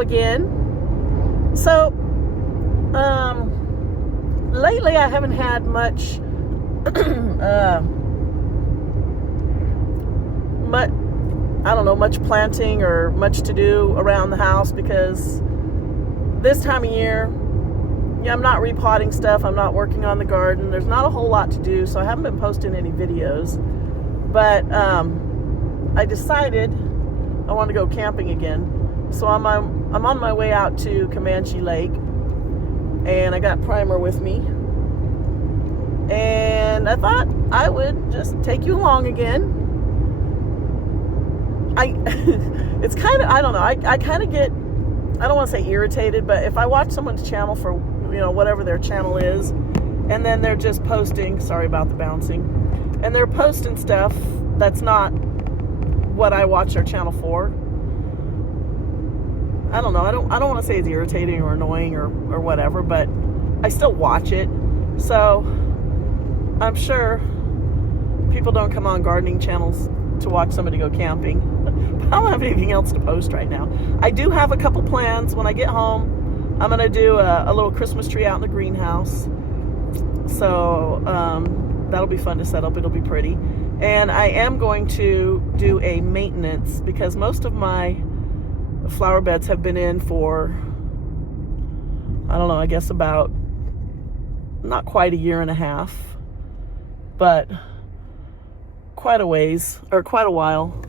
video again. So, lately I haven't had much, much planting or much to do around the house because this time of year, I'm not repotting stuff. I'm not working on the garden. There's not a whole lot to do, so I haven't been posting any videos. But I decided I want to go camping again. So I'm on my way out to Camanche Lake, and I got Primer with me. And I thought I would just take you along again. It's kind of, I don't know, I kind of get, I don't want to say irritated, but if I watch someone's channel for, whatever their channel is, and then they're just posting, sorry about the bouncing, and they're posting stuff that's not what I watch their channel for. I don't know, I don't want to say it's irritating or annoying or whatever, but I still watch it. So I'm sure people don't come on gardening channels to watch somebody go camping. I don't have anything else to post right now. I do have a couple plans. When I get home, I'm going to do a little Christmas tree out in the greenhouse. So that'll be fun to set up. It'll be pretty. And I am going to do a maintenance because most of my flower beds have been in for, I don't know, I guess about not quite a year and a half, but quite a while.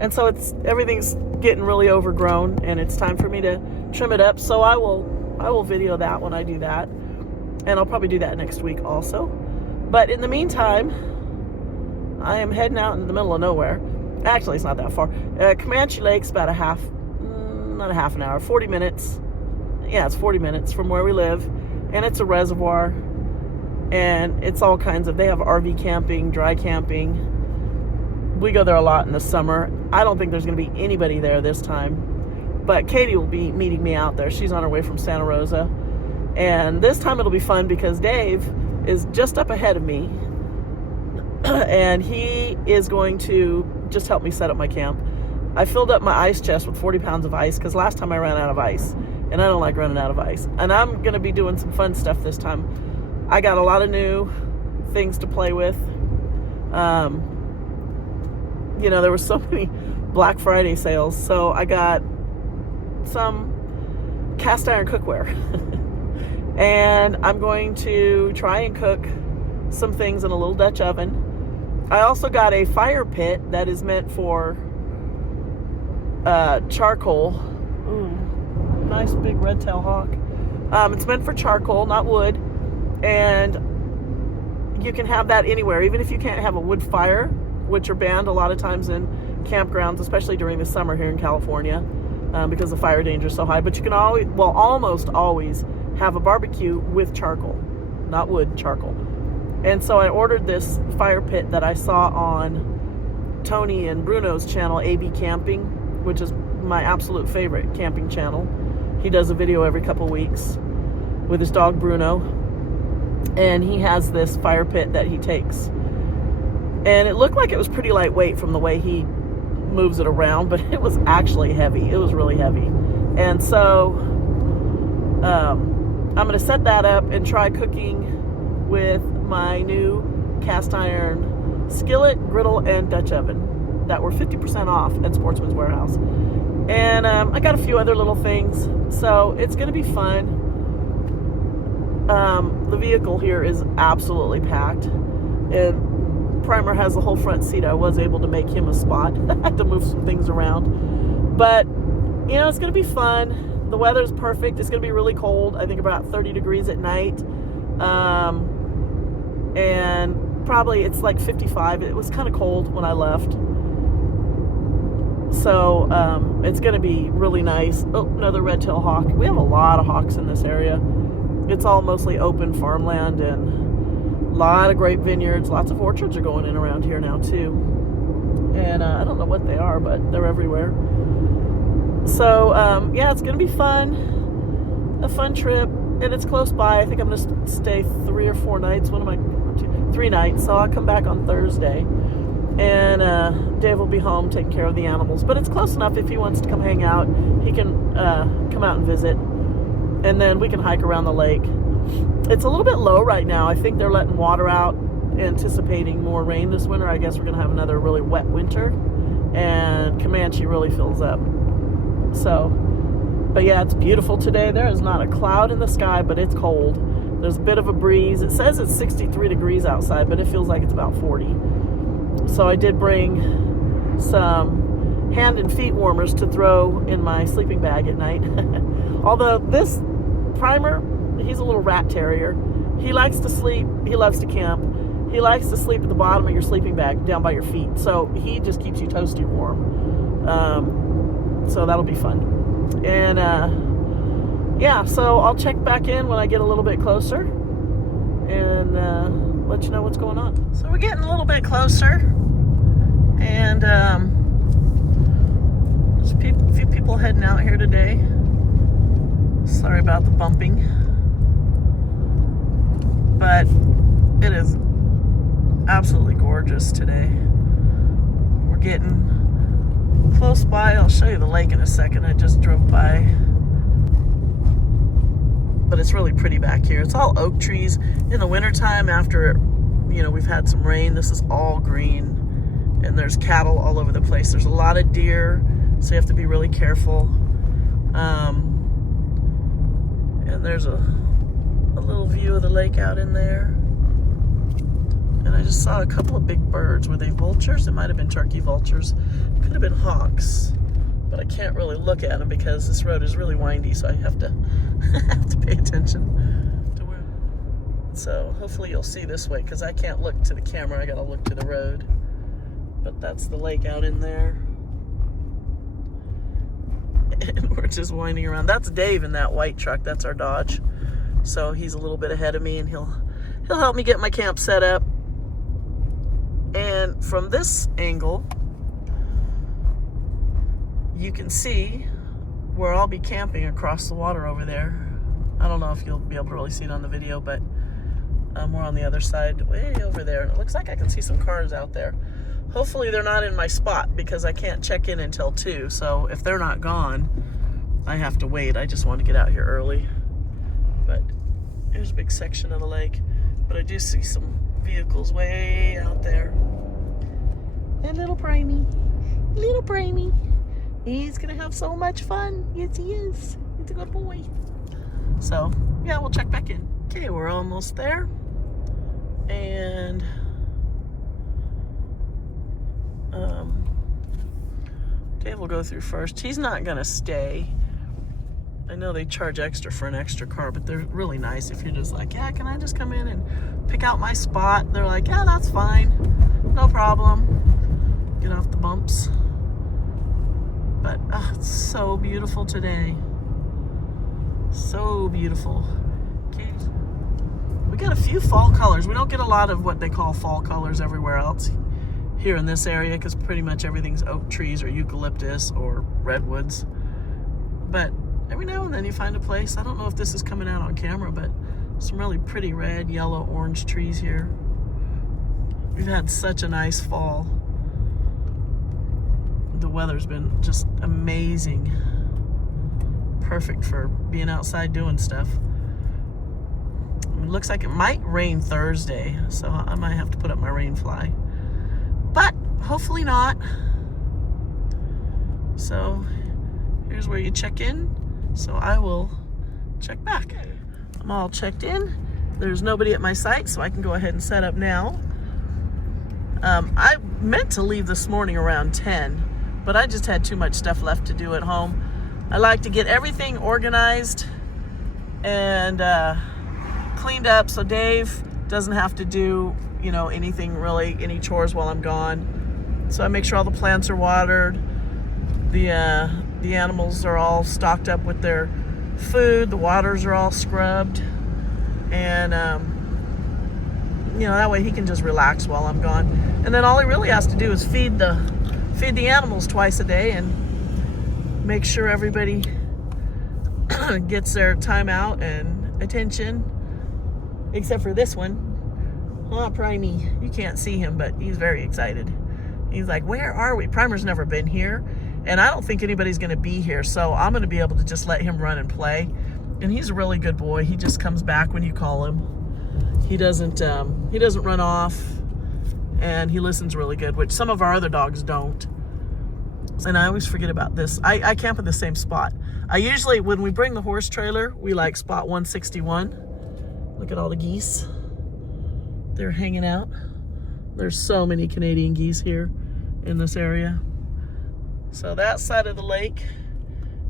And so everything's getting really overgrown, and it's time for me to trim it up. So I will video that when I do that, and I'll probably do that next week also. But in the meantime, I am heading out in the middle of nowhere. Actually, it's not that far. Comanche Lake's about not a half an hour, 40 minutes. Yeah, it's 40 minutes from where we live, and it's a reservoir, and it's all kinds of, they have RV camping, dry camping. We go there a lot in the summer. I don't think there's going to be anybody there this time, but Katie will be meeting me out there. She's on her way from Santa Rosa, and this time it'll be fun because Dave is just up ahead of me, and he is going to just help me set up my camp. I filled up my ice chest with 40 pounds of ice because last time I ran out of ice, and I don't like running out of ice. And I'm going to be doing some fun stuff this time. I got a lot of new things to play with. There were so many Black Friday sales, so I got some cast iron cookware. And I'm going to try and cook some things in a little Dutch oven. I also got a fire pit that is meant for charcoal. Ooh, nice big red-tail hawk. It's meant for charcoal, not wood. And you can have that anywhere, even if you can't have a wood fire, which are banned a lot of times in campgrounds, especially during the summer here in California, because the fire danger is so high. But you can almost always have a barbecue with charcoal, not wood, charcoal. And so I ordered this fire pit that I saw on Tony and Bruno's channel, AB Camping, which is my absolute favorite camping channel. He does a video every couple weeks with his dog Bruno, and he has this fire pit that he takes. And it looked like it was pretty lightweight from the way he moves it around, but it was actually heavy. It was really heavy. And so I'm going to set that up and try cooking with my new cast iron skillet, griddle, and Dutch oven that were 50% off at Sportsman's Warehouse. And I got a few other little things. So it's going to be fun. The vehicle here is absolutely packed. And Primer has the whole front seat. I was able to make him a spot. I had to move some things around. But, it's going to be fun. The weather's perfect. It's going to be really cold. I think about 30 degrees at night. And probably it's like 55. It was kind of cold when I left. So, it's going to be really nice. Oh, another red-tail hawk. We have a lot of hawks in this area. It's all mostly open farmland and a lot of grape vineyards. Lots of orchards are going in around here now too. And I don't know what they are, but they're everywhere. So, it's going to be fun. A fun trip. And it's close by. I think I'm going to stay 3 or 4 nights. 3 nights. So I'll come back on Thursday. And Dave will be home taking care of the animals. But it's close enough if he wants to come hang out. He can come out and visit. And then we can hike around the lake. It's a little bit low right now. I think they're letting water out, anticipating more rain this winter. I guess we're going to have another really wet winter. And Camanche really fills up. So, but yeah, it's beautiful today. There is not a cloud in the sky, but it's cold. There's a bit of a breeze. It says it's 63 degrees outside, but it feels like it's about 40. So I did bring some hand and feet warmers to throw in my sleeping bag at night. Although this Primer, he's a little rat terrier. He likes to sleep. He loves to camp. He likes to sleep at the bottom of your sleeping bag, down by your feet. So he just keeps you toasty warm. So that'll be fun. And yeah, so I'll check back in when I get a little bit closer and let you know what's going on. So we're getting a little bit closer. And there's a few people heading out here today. Sorry about the bumping. But it is absolutely gorgeous today. We're getting close by. I'll show you the lake in a second. I just drove by. But it's really pretty back here. It's all oak trees. In the wintertime, after, we've had some rain, this is all green. And there's cattle all over the place. There's a lot of deer, so you have to be really careful. And there's a little view of the lake out in there. And I just saw a couple of big birds. Were they vultures? It might have been turkey vultures. Could have been hawks. But I can't really look at them because this road is really windy, so I have to pay attention to where. So hopefully you'll see this way, because I can't look to the camera. I gotta look to the road. But that's the lake out in there. And we're just winding around. That's Dave in that white truck. That's our Dodge. So he's a little bit ahead of me, and he'll help me get my camp set up. And from this angle, you can see where I'll be camping across the water over there. I don't know if you'll be able to really see it on the video, but we're on the other side, way over there. And it looks like I can see some cars out there. Hopefully they're not in my spot, because I can't check in until 2. So if they're not gone, I have to wait. I just want to get out here early. But there's a big section of the lake. But I do see some vehicles way out there. And little Primey. He's going to have so much fun. Yes, he is. He's a good boy. So, yeah, we'll check back in. Okay, we're almost there. And Dave will go through first. He's not gonna stay. I know they charge extra for an extra car, but they're really nice if you're just like, yeah, can I just come in and pick out my spot? They're like, yeah, that's fine, no problem. Get off the bumps. But it's so beautiful today. So beautiful. Okay. We got a few fall colors. We don't get a lot of what they call fall colors everywhere else here in this area, because pretty much everything's oak trees or eucalyptus or redwoods. But every now and then you find a place. I don't know if this is coming out on camera, but some really pretty red, yellow, orange trees here. We've had such a nice fall. The weather's been just amazing. Perfect for being outside doing stuff. It looks like it might rain Thursday, so I might have to put up my rain fly. But hopefully not. So here's where you check in. So I will check back. I'm all checked in. There's nobody at my site, so I can go ahead and set up now. I meant to leave this morning around 10, but I just had too much stuff left to do at home. I like to get everything organized and cleaned up so Dave doesn't have to do anything really, any chores while I'm gone. So I make sure all the plants are watered. The animals are all stocked up with their food. The waters are all scrubbed. And, that way he can just relax while I'm gone. And then all he really has to do is feed the animals twice a day and make sure everybody gets their time out and attention, except for this one. Oh, Primey, you can't see him, but he's very excited. He's like, where are we? Primer's never been here, and I don't think anybody's going to be here, so I'm going to be able to just let him run and play. And he's a really good boy. He just comes back when you call him. He doesn't run off, and he listens really good, which some of our other dogs don't. And I always forget about this. I camp in the same spot. I usually, when we bring the horse trailer, we like spot 161. Look at all the geese. They're hanging out. There's so many Canadian geese here in this area. So that side of the lake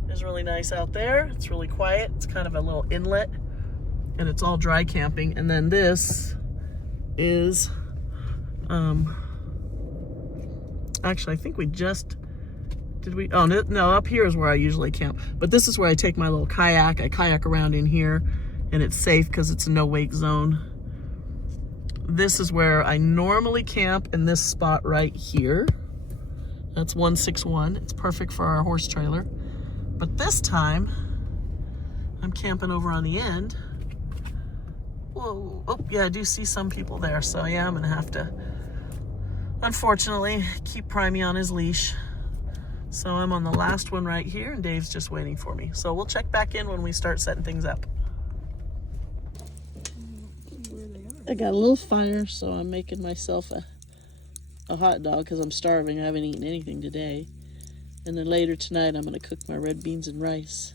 is really nice out there. It's really quiet. It's kind of a little inlet, and it's all dry camping. And then this is, actually, I think we just, oh no, up here is where I usually camp. But this is where I take my little kayak. I kayak around in here, and it's safe because it's a no-wake zone. This is where I normally camp, in this spot right here. That's 161. It's perfect for our horse trailer. But this time, I'm camping over on the end. Whoa, oh yeah, I do see some people there. So yeah, I'm gonna have to, unfortunately, keep Primey on his leash. So I'm on the last one right here, and Dave's just waiting for me. So we'll check back in when we start setting things up. I got a little fire, so I'm making myself a hot dog because I'm starving. I haven't eaten anything today. And then later tonight, I'm going to cook my red beans and rice.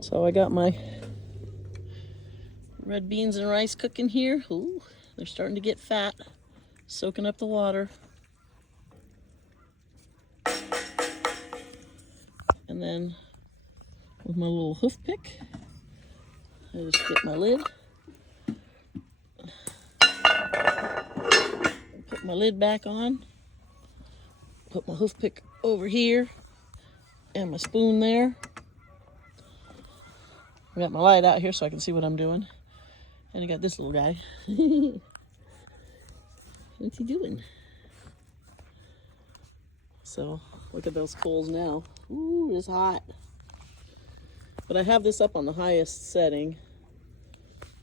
So I got my red beans and rice cooking here. Ooh, they're starting to get fat, soaking up the water. And then with my little hoof pick, I just get my lid, put my lid back on, put my hoof pick over here, and my spoon there. I got my light out here so I can see what I'm doing. And I got this little guy. What's he doing? So look at those coals now. Ooh, it's hot. But I have this up on the highest setting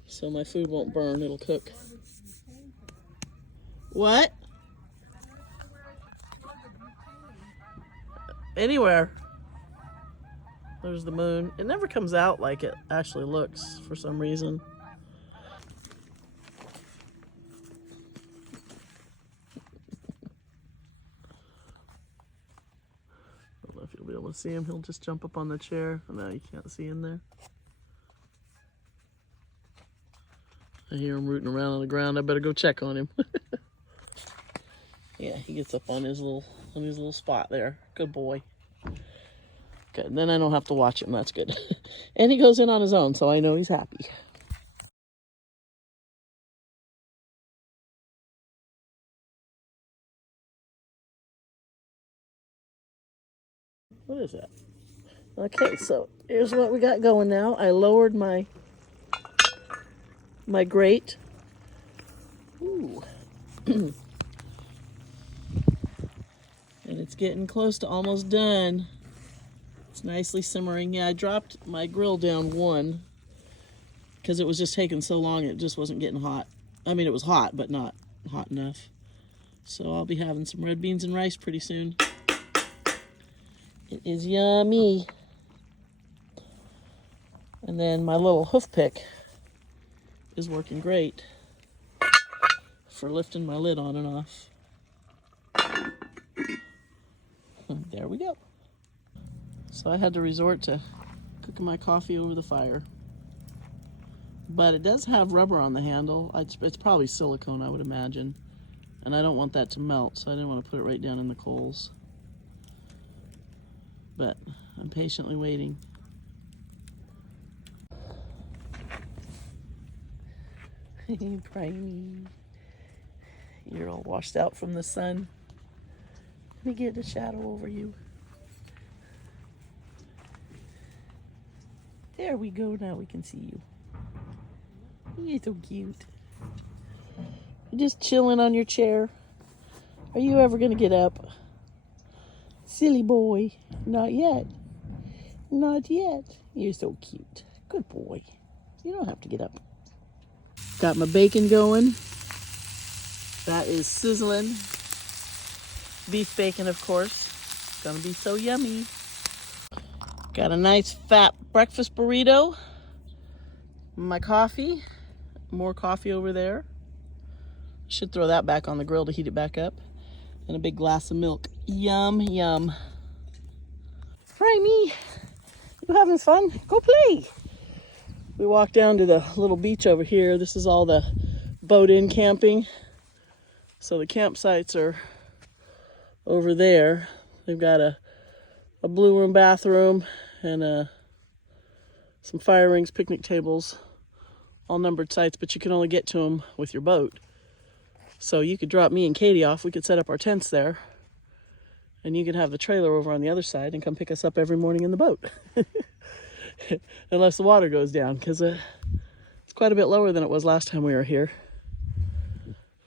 so my food won't burn, it'll cook. What? Anywhere. There's the moon. It never comes out like it actually looks for some reason. I don't know if you'll be able to see him. He'll just jump up on the chair. Oh, no, you can't see him there. I hear him rooting around on the ground. I better go check on him. Yeah, he gets up on his little spot there. Good boy. Good. Then I don't have to watch him. That's good. And he goes in on his own, so I know he's happy. What is that? Okay, so here's what we got going now. I lowered my grate. Ooh. And it's getting close to almost done. It's nicely simmering. Yeah, I dropped my grill down one because it was just taking so long, it just wasn't getting hot. I mean, it was hot, but not hot enough. So I'll be having some red beans and rice pretty soon. It is yummy. And then my little hoof pick is working great for lifting my lid on and off. There we go. So I had to resort to cooking my coffee over the fire. But it does have rubber on the handle. It's probably silicone, I would imagine. And I don't want that to melt, so I didn't want to put it right down in the coals. But I'm patiently waiting. Primey. You're all washed out from the sun. Let me get a shadow over you. There we go. Now we can see you. You're so cute. You're just chilling on your chair. Are you ever gonna get up? Silly boy. Not yet. Not yet. You're so cute. Good boy. You don't have to get up. Got my bacon going. That is sizzling. Beef bacon, of course. It's gonna be so yummy. Got a nice fat breakfast burrito. My coffee. More coffee over there. Should throw that back on the grill to heat it back up. And a big glass of milk. Yum, yum. Primey, you having fun? Go play. We walked down to the little beach over here. This is all the boat-in camping. So the campsites are over there. They've got a blue room bathroom and some fire rings, picnic tables, all numbered sites, but you can only get to them with your boat. So you could drop me and Katie off. We could set up our tents there, and you could have the trailer over on the other side and come pick us up every morning in the boat. Unless the water goes down, because it's quite a bit lower than it was last time we were here.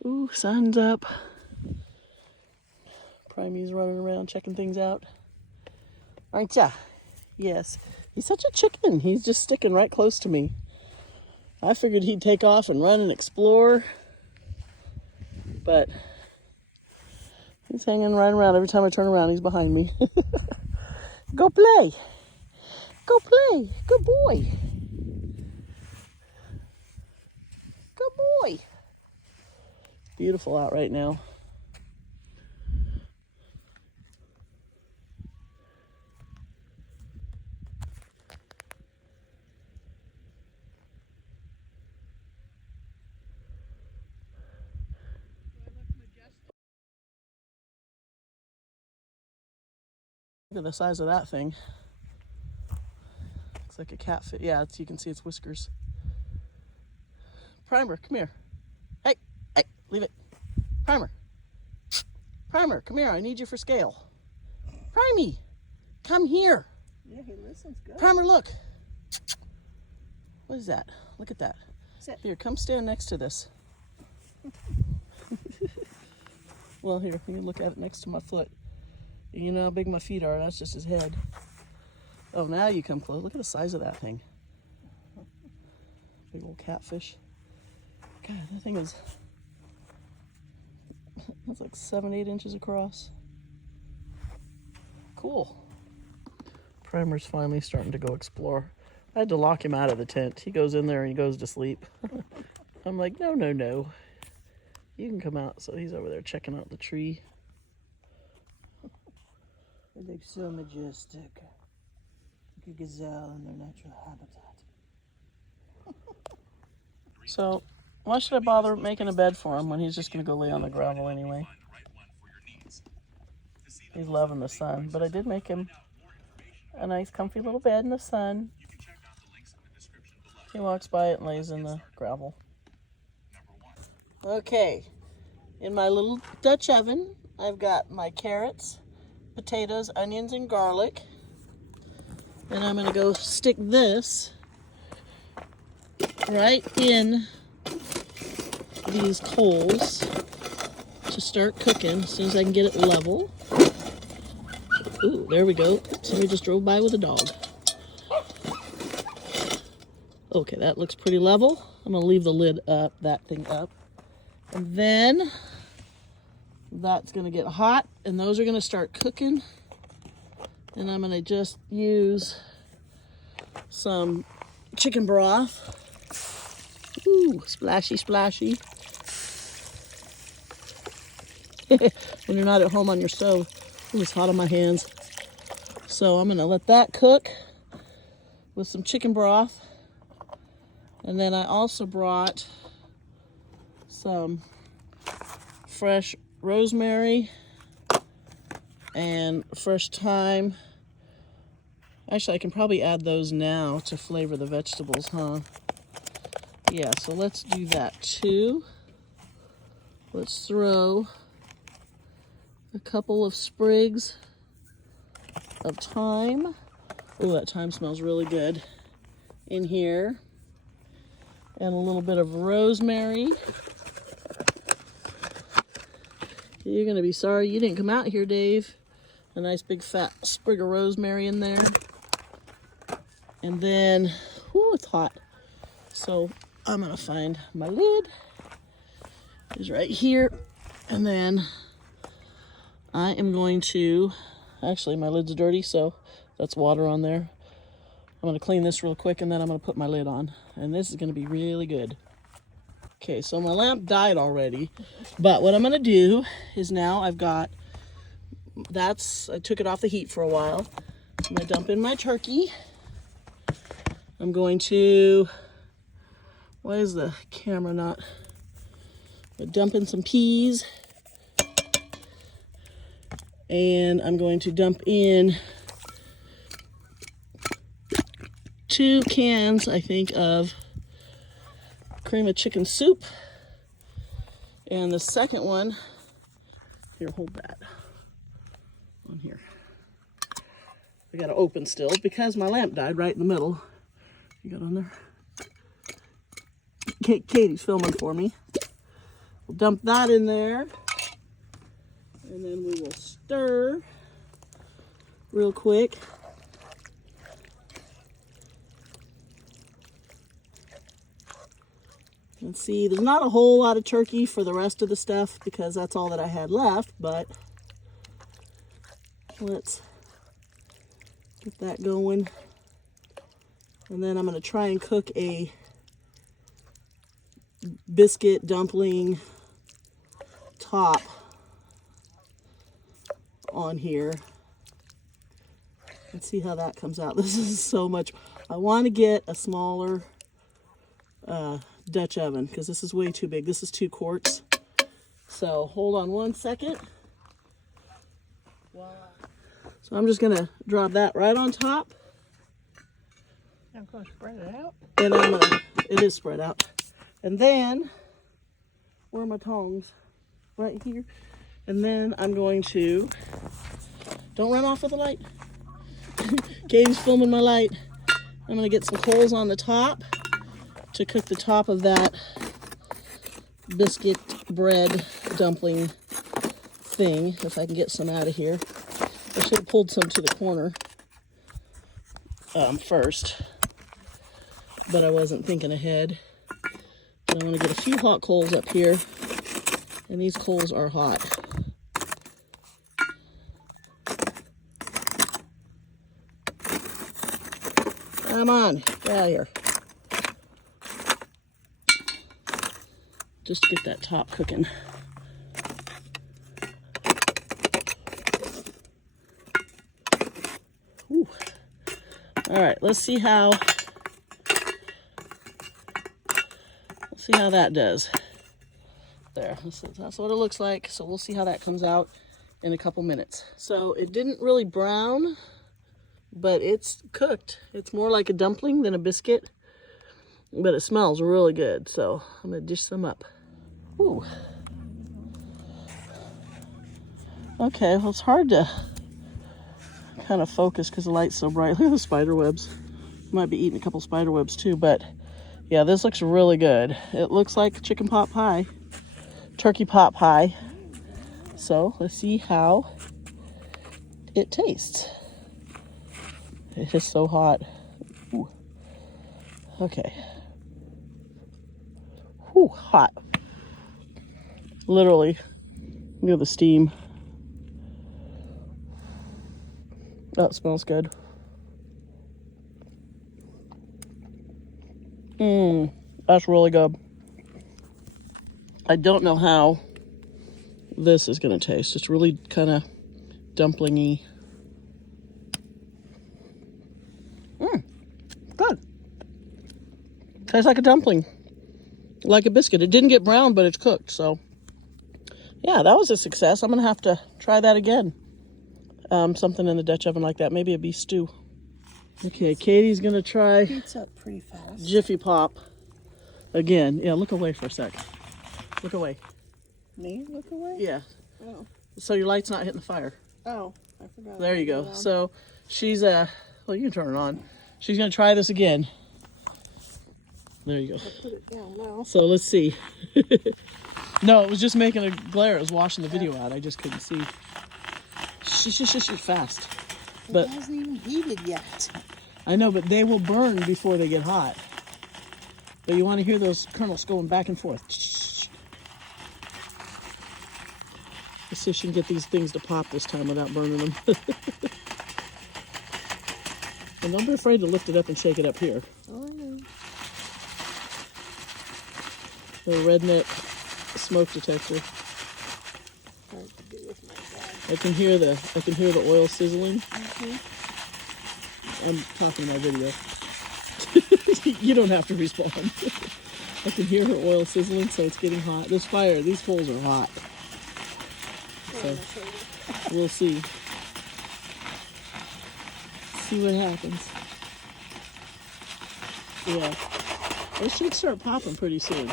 Ooh, sun's up. Primey's running around checking things out. Aren't ya? Yes. He's such a chicken. He's just sticking right close to me. I figured he'd take off and run and explore, but he's hanging right around. Every time I turn around, he's behind me. Go play. Go play. Good boy. Good boy. It's beautiful out right now. Look at the size of that thing. Looks like a catfish. Yeah, you can see its whiskers. Primer, come here. Hey, hey, leave it. Primer. Primer, come here. I need you for scale. Primey, come here. Yeah, he listens good. Primer, look. What is that? Look at that. Sit. Here, come stand next to this. Well, here, you can look at it next to my foot. You know how big my feet are, that's just his head. Oh, now you come close. Look at the size of that thing. Big old catfish. God, that thing is, that's like 7-8 inches across. Cool. Primer's finally starting to go explore. I had to lock him out of the tent. He goes in there and he goes to sleep. I'm like, no, no, no. You can come out. So he's over there checking out the tree. They look so majestic. Like a gazelle in their natural habitat. So, why should I bother making a bed for him when he's just going to go lay on the gravel anyway? He's loving the sun, but I did make him a nice comfy little bed in the sun. He walks by it and lays in the gravel. Okay, in my little Dutch oven, I've got my carrots, potatoes, onions, and garlic. And I'm going to go stick this right in these coals to start cooking as soon as I can get it level. Ooh, there we go. Somebody just drove by with a dog. Okay, that looks pretty level. I'm going to leave the lid up, that thing up. And then that's going to get hot, and those are going to start cooking. And I'm going to just use some chicken broth. Ooh, splashy, splashy. When you're not at home on your stove. Ooh, it's hot on my hands. So I'm going to let that cook with some chicken broth. And then I also brought some fresh rosemary and fresh thyme. Actually, I can probably add those now to flavor the vegetables, huh? Yeah, so let's do that too. Let's throw a couple of sprigs of thyme. Oh, that thyme smells really good in here. And a little bit of rosemary. You're gonna be sorry you didn't come out here, Dave. A nice big fat sprig of rosemary in there. And then, whoo, it's hot. So I'm gonna find my lid. It's right here. And then I am going to, actually my lid's dirty, so that's water on there. I'm gonna clean this real quick and then I'm gonna put my lid on. And this is gonna be really good. Okay, so my lamp died already, but what I'm gonna do is now I've got, I took it off the heat for a while. I'm gonna dump in my turkey. I'm going to, why is the camera not? I'm gonna dump in some peas. And I'm going to dump in 2 cans, I think, of cream of chicken soup. And the second one, here, hold that on here. I gotta open still because my lamp died right in the middle. You got on there? Katie's filming for me. We'll dump that in there. And then we will stir real quick. And see, there's not a whole lot of turkey for the rest of the stuff because that's all that I had left, but let's get that going. And then I'm going to try and cook a biscuit dumpling top on here and see how that comes out. This is so much. I want to get a smaller Dutch oven because this is way too big. This is 2 quarts. So hold on one second. Wow. So I'm just gonna drop that right on top. I'm gonna spread it out. And I'm gonna, it is spread out. And then, where are my tongs? Right here. And then I'm going to, don't run off with the light. Katie's filming my light. I'm gonna get some coals on the top to cook the top of that biscuit bread dumpling thing, if I can get some out of here. I should have pulled some to the corner first, but I wasn't thinking ahead. But I want to get a few hot coals up here, and these coals are hot. Come on, get out of here. Just to get that top cooking. Ooh. All right, let's see how that does. There, that's what it looks like. So we'll see how that comes out in a couple minutes. So it didn't really brown, but it's cooked. It's more like a dumpling than a biscuit, but it smells really good. So I'm gonna dish some up. Ooh. Okay, well, it's hard to kind of focus because the light's so bright. Look at the spider webs. Might be eating a couple spider webs too, but yeah, this looks really good. It looks like chicken pot pie, turkey pot pie. So let's see how it tastes. It is so hot. Ooh. Okay. Ooh, hot. Literally, look at the steam. That smells good. That's really good. I don't know how this is gonna taste. It's really kind of dumplingy. Good. Tastes like a dumpling, like a biscuit. It didn't get brown, but it's cooked, so. Yeah, that was a success. I'm gonna have to try that again. Something in the Dutch oven like that. Maybe a beef stew. Okay, Katie's gonna try Heats up pretty fast. Jiffy Pop again. Yeah, look away for a sec. Look away. Me? Look away? Yeah. Oh. So your light's not hitting the fire. Oh, I forgot. There you go. So she's well, you can turn it on. She's gonna try this again. There you go. I'll put it down now. So let's see. No, it was just making a glare. It was washing the video out. I just couldn't see. Shh, fast. But it hasn't even heated yet. I know, but they will burn before they get hot. But you want to hear those kernels going back and forth. Let's see if she can get these things to pop this time without burning them. And don't be afraid to lift it up and shake it up here. Oh, yeah. The redneck smoke detector. Hard to do with my bag. I can hear the oil sizzling. Mm-hmm. I'm talking my video. You don't have to respond. I can hear her oil sizzling, so it's getting hot. These coals are hot. So we'll see. See what happens. Yeah. It should start popping pretty soon.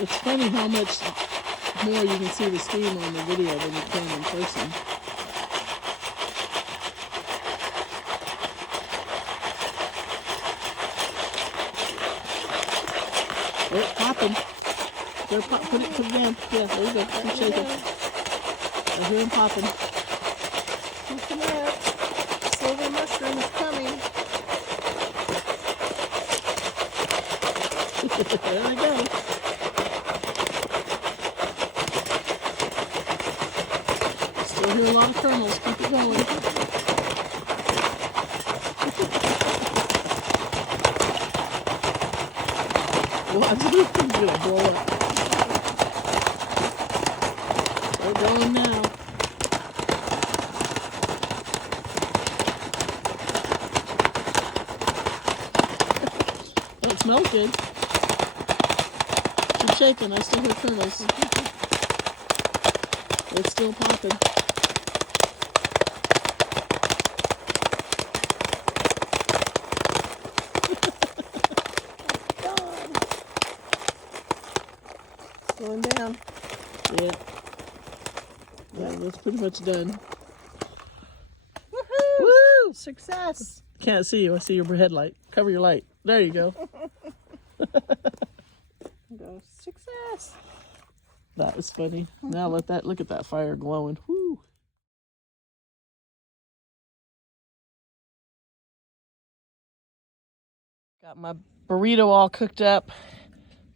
It's funny how much more you can see the steam on the video than you can in person. Oh, popping. They're put it down. Yeah, there you go. Keep shaking. I hear them popping. Keep them up. Silver mushroom is coming. There they go. Still hear a lot of kernels. Keep it going. Watch it. It's gonna blow up. They're going now. Oh, it smells good. Keep shaking. I still hear kernels. It's still popping. Going down. Yeah. Yeah, that's pretty much done. Woohoo! Woo! Success. Can't see you. I see your headlight. Cover your light. There you go. Go success. That was funny. Now look at that fire glowing. Woo! Got my burrito all cooked up.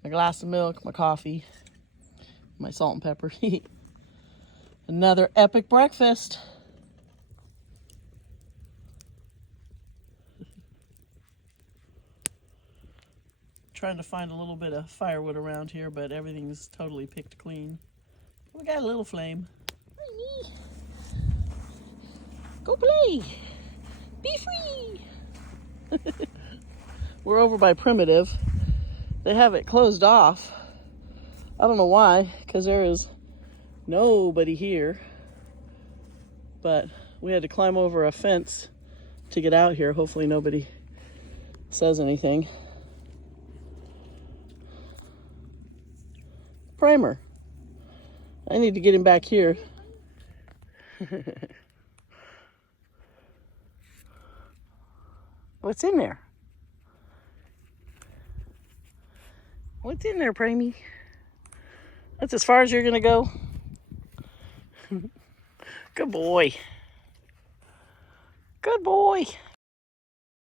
My glass of milk, my coffee, my salt and pepper. Another epic breakfast. Trying to find a little bit of firewood around here, but everything's totally picked clean. We got a little flame. Hi, go play. Be free. We're over by Primitive. They have it closed off. I don't know why, because there is nobody here. But we had to climb over a fence to get out here. Hopefully nobody says anything. Primer. I need to get him back here. What's in there? What's in there, Pramey? That's as far as you're gonna go? Good boy. Good boy.